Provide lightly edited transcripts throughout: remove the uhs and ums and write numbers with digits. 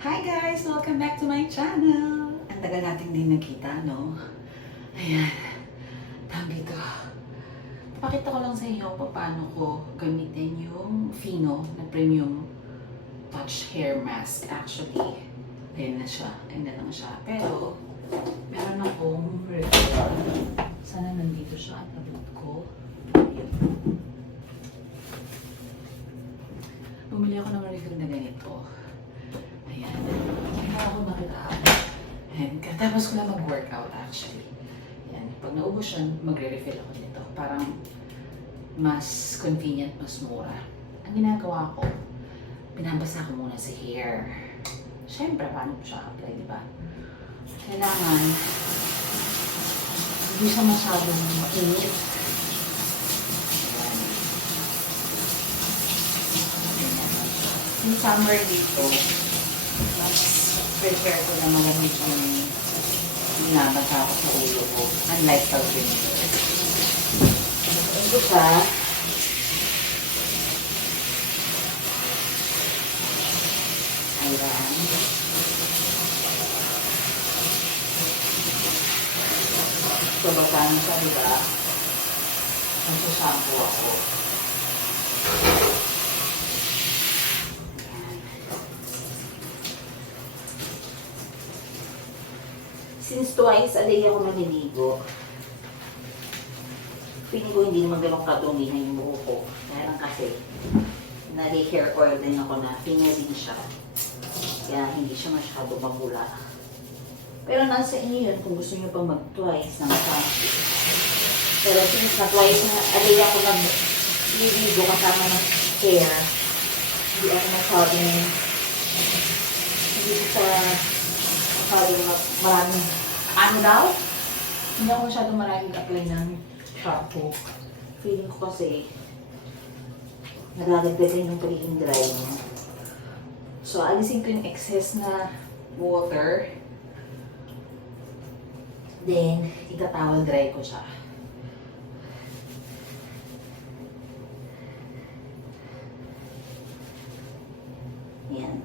Hi guys! Welcome back to my channel! Ang tagal natin din nakita, no? Ayan. Tawag dito. Pakita ko lang sa inyo kung paano ko gamitin yung Fino na Premium Touch Hair Mask. Actually, ayan na siya. Ayan na lang siya. Pero, meron akong refill. Sana nandito siya at nabot ko. Ayan. Bumili ako ng refill na ganito. Ayan. Kaya ako nakita. And katapos ko lang mag-workout actually. Ayan. Pag naubos siya, magre-refill ako nito. Parang mas convenient, mas mura. Ang ginagawa ko, binabasa ko muna sa hair. Siyempre, paano ko siya apply, di ba? Kailangan hindi siya masyadong mainit. Yung summer dito, mas prefer ko na malamig yung binabasa ko sa ulo ko. Unlike pag winter. Ito siya. Ayan. So, basa na siya, diba? Nagsasampo ako. Since twice a day ako naliligo, feeling ko hindi naman ganun kadumihan yung buho ko. Kaya lang kasi, nali-hair oil din ako na Fino din siya. Kaya hindi siya masyado mabula. Pero nasa inyo yun kung gusto nyo pang mag-twice ng shampoo. Pero since na twice na a day ako naliligo kasama ng hair, hindi ako masyadong, hindi sa maraming, ano daw? Hindi ako masyadong maraming apply ng shampoo. Feeling ko kasi nagagagdagan yung pagiging dry niya. So, alisin ko yung excess na water. Then, itatawal dry ko siya. Yan.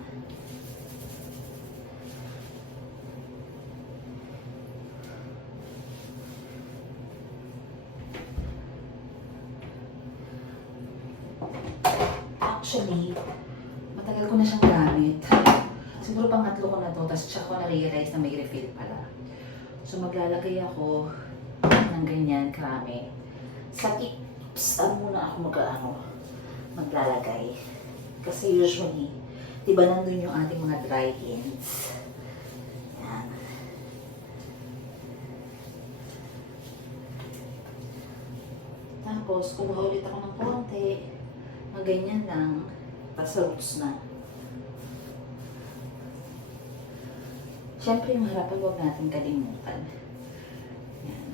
Actually, matagal ko na siyang gamit. Siguro pangatlo ko na to, tapos siya ko na-realize na may refill pala. So maglalagay ako ng ganyan karami. Sa tips, muna ako maglalagay. Kasi usually, di ba nandun yung ating mga dry ends. Yan. Tapos, kumuha ulit ako ng konti. Ganyan lang, sa roots na. Siyempre yung harapan huwag natin kalimutan. Yan.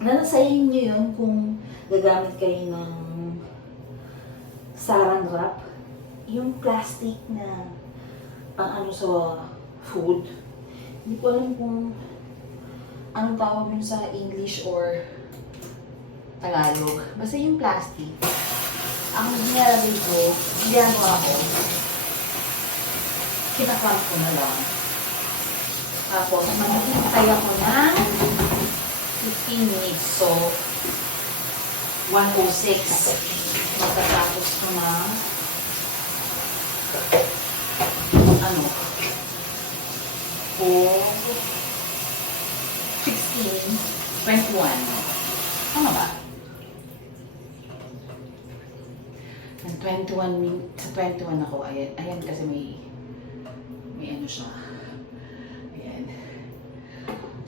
Nanasayin nyo yun kung gagamit kayo ng saran wrap. Yung plastic na pang ano sa food. Hindi ko alam kung anong tawag yun sa English or Tagalog. Basta yung plastic. Ang ginalagay ko, ginagawa ko, kinaklam ko na lang. Tapos, maghihintay ako ng 15 minutes. So, 1:06. Magkatapos ko na ano, kung 16, 21. Tama ba? Sa 21 ako. Ayan kasi may ano siya. Ayan.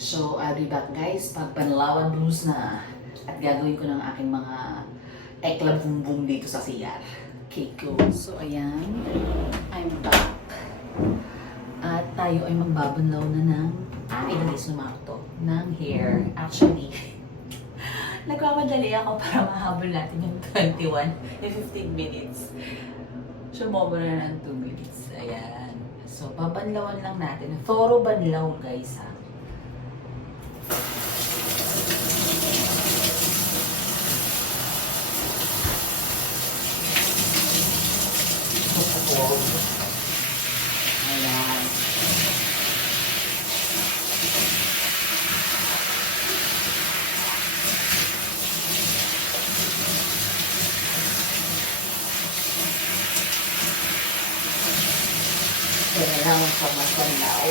So, I'll be back guys pag Panlawan Blues na at gagawin ko ng aking mga ekla bumbum dito sa CR. Okay, go. So, ayan. I'm back. At tayo ay magbabanlaw na ng ilis lumakto ng hair. Actually, nagmamadali ako para mahabol natin yung 21 yung 15 minutes. Sumobra na ng 2 minutes. Ayan. So, babanlawan lang natin. Thorough banlaw, guys, ha. lang sa masalaw.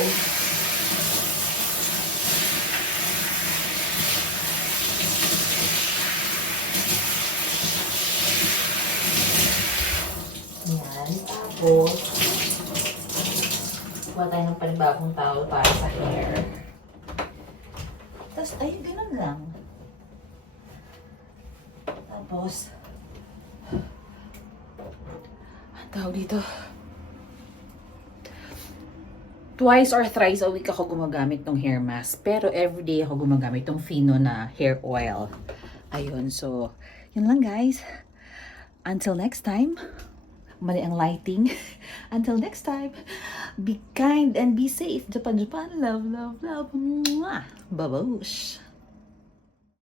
Yan. Tapos, kuha tayo ng panibagong towel para sa hair. Tapos, ay, ganun lang. Tapos, ang tawag dito, twice or thrice a week ako gumagamit ng hair mask. Pero everyday ako gumagamit ng Fino na hair oil. Ayun, so, yun lang guys. Until next time, mali ang lighting. Until next time, be kind and be safe. Japan, Japan. Love, love, love. Mwah. Babush.